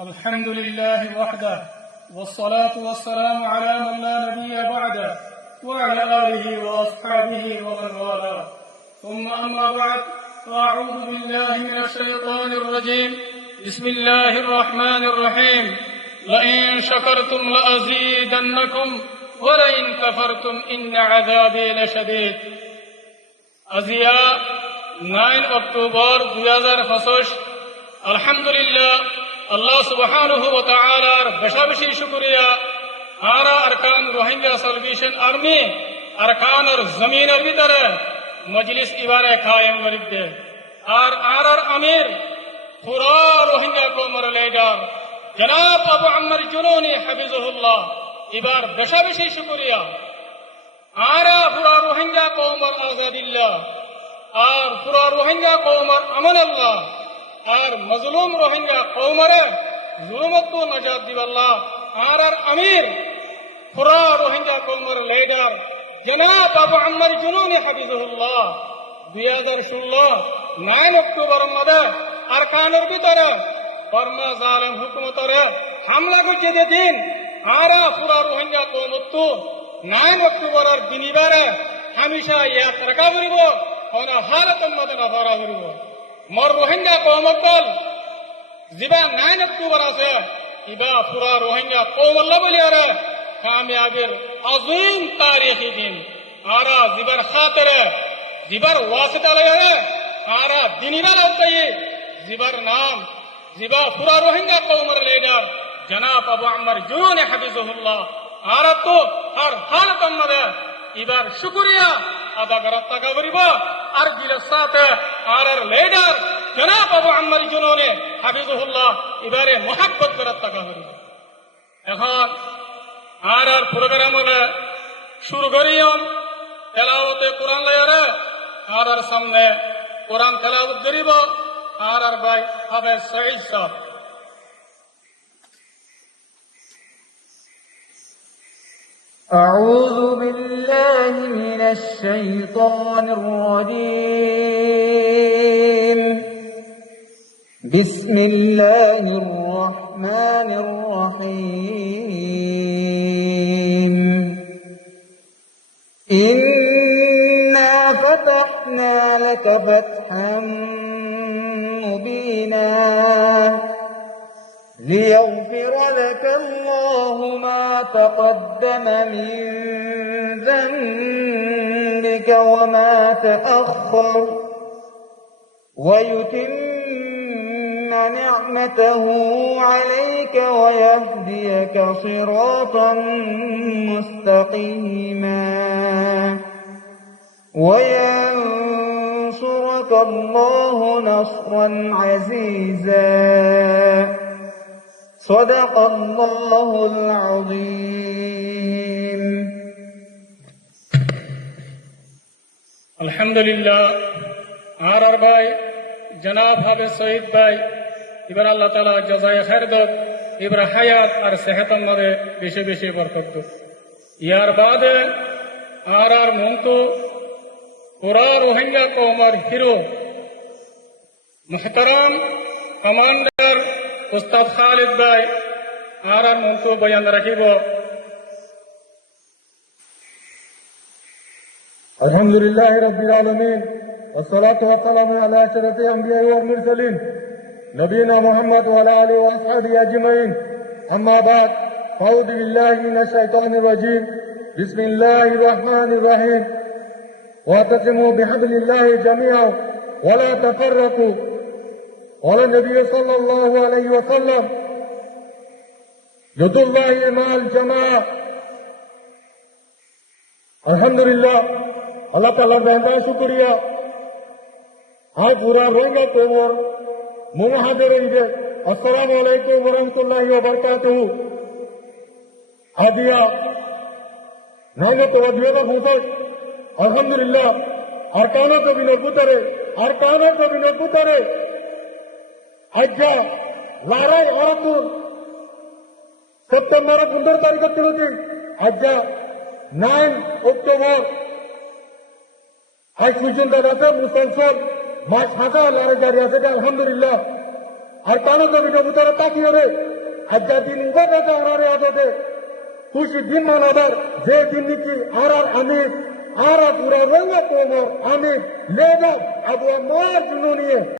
الحمد لله وحده والصلاة والسلام على من لا نبي بعده وعلى آله وأصحابه ومن والاه ثم أما بعد فأعوذ بالله من الشيطان الرجيم بسم الله الرحمن الرحيم لئن شكرتم لأزيدنكم ولئن كفرتم إن عذابي لشديد আজিয়া 9 October 2025 আলহামদুলিল্লাহ আল্লাহ সুবহানাহু ওয়া তাআলার বেশি শুকরিয়া আরা আরকান রোহিঙ্গা সালভেশন আর্মি আরকানের জমিনের ভিতরে মজলিস ইবারে কায়েম করিতে আর আরার আমির পুরা রোহিঙ্গা কওমের লিডার জনাব আবু আম্মার জুনুনি হাফিজাহুল্লাহ এবার বেশি শুকরিয়া আরা পুরা রোহিঙ্গা কওমের আজাদিল্লাহ আর পুরা রোহিঙ্গা কওমের আমানাল্লাহ আর মজলুম রোহিঙ্গা কওমের জুলুমত নাজাত দিবাল্লাহ আর আমির পুরা রোহিঙ্গা কওমের লিডার জনাব আবু আম্মার জুনুনি হাফিজাহুল্লাহ 2016 9 অক্টোবর মধ্যে আরকানের ভিতরে বর্মা জালিম হুকুমতের হামলা করছে দিন আরা পুরা রোহিঙ্গা কওমত 9 অক্টোবরের দিনিবারে হামেশা ইয়াদ রাখা করিব কোন হালতের মধ্যে না ধরা করিব মোর রোহিঙ্গা কওমকল জিবা 9 অক্টোবর আছে ইবা পুরা রোহিঙ্গা কওমল্লা বলি আরে কামিয়াবের আযীম তারিখি দিন আরা জিবার খাতিরে জিবার ওয়াসিতা লাগে আরা দিনিবার আওতায়ে জিবার নাম জিবা পুরা রোহিঙ্গা কওমের লিডার জনাব আবু আম্মার জুনুনি হাফিজাহুল্লাহ আর তো আর হালতের মধ্যে এবার শুকরিয়া আদা করার টাকা করিব আর দিলের সাথে আর লিডার জনাব আবু আম্মার জুনুনি হাফিজাহুল্লাহ এবারে মোহাব্বত করার টাকা করিব এখন আর প্রোগ্রাম হলে শুরু করিয়ম তেলাওয়াতে কোরআন লয়ারে আর সামনে কোরআন তেলাওয়াত করিব আর ভাই হাফেজ সঈদ সাহেব أعوذ بالله من الشيطان الرجيم بسم الله الرحمن الرحيم إنا فتحنا لك فتحا مبينا ليغفر لك الله ما تقدم من ذنبك وما تأخر ويتم نعمته عليك ويهديك صراطا مستقيما وينصرك الله نصرا عزيزا صدق الله العظيم আলহামদুলিল্লাহ আর ভাই জনাব হাফেজ সঈদ ভাই এবার আল্লাহ তাআলা জাযায়ে খায়ের দেব এবার হায়াত আর সেহতের মধ্যে বেশি বরকত দেব ইয়ার বাদে আর মন্তু পুরা রোহিঙ্গা কওমের হিরো মুহতারাম কমান্ডার উস্তাদ খালিদ ভাই আর মন্তু বয়ান রাখিব আলহামদুলিল্লাহ রাব্বিল আলামিন والصلاة والسلام على أشرف الأنبياء والمرسلين نبينا محمد وعلى آله وأصحابه أجمعين أما بعد أعوذ بالله من الشيطان الرجيم بسم الله الرحمن الرحيم واعتصموا بحبل الله جميعا ولا تفرقوا قال النبي صلى الله عليه وسلم يد الله مع الجماعة الحمد لله الله تعالى بہتا شکریہ آج پورا رنگا کومر محاضر ہے السلام علیکم ورحمۃ اللہ وبرکاتہ آدیا ناگا تو ادیولا پوچھ الحمدللہ ارکانہ کو بھی نکوترے আজ্ঞা লড়াই অরতুর সেপ্টেম্বর 15 তারিখ তিলকি আজ্ঞা 9 অক্টোবর আজ পর্যন্ত আছে মুসলসল মাছ হাঁকা লড়াই জারি আছে আলহামদুলিল্লাহ আর কারো কবি কবুতরে তাকিয়ে আজকে দিন উবাদা ওনারে আদতে খুশি দিন মানাবার যে দিন নাকি আর আমির আর পুরা রঙা তোমর আমির লেদা আবু আমার জন্য নিয়ে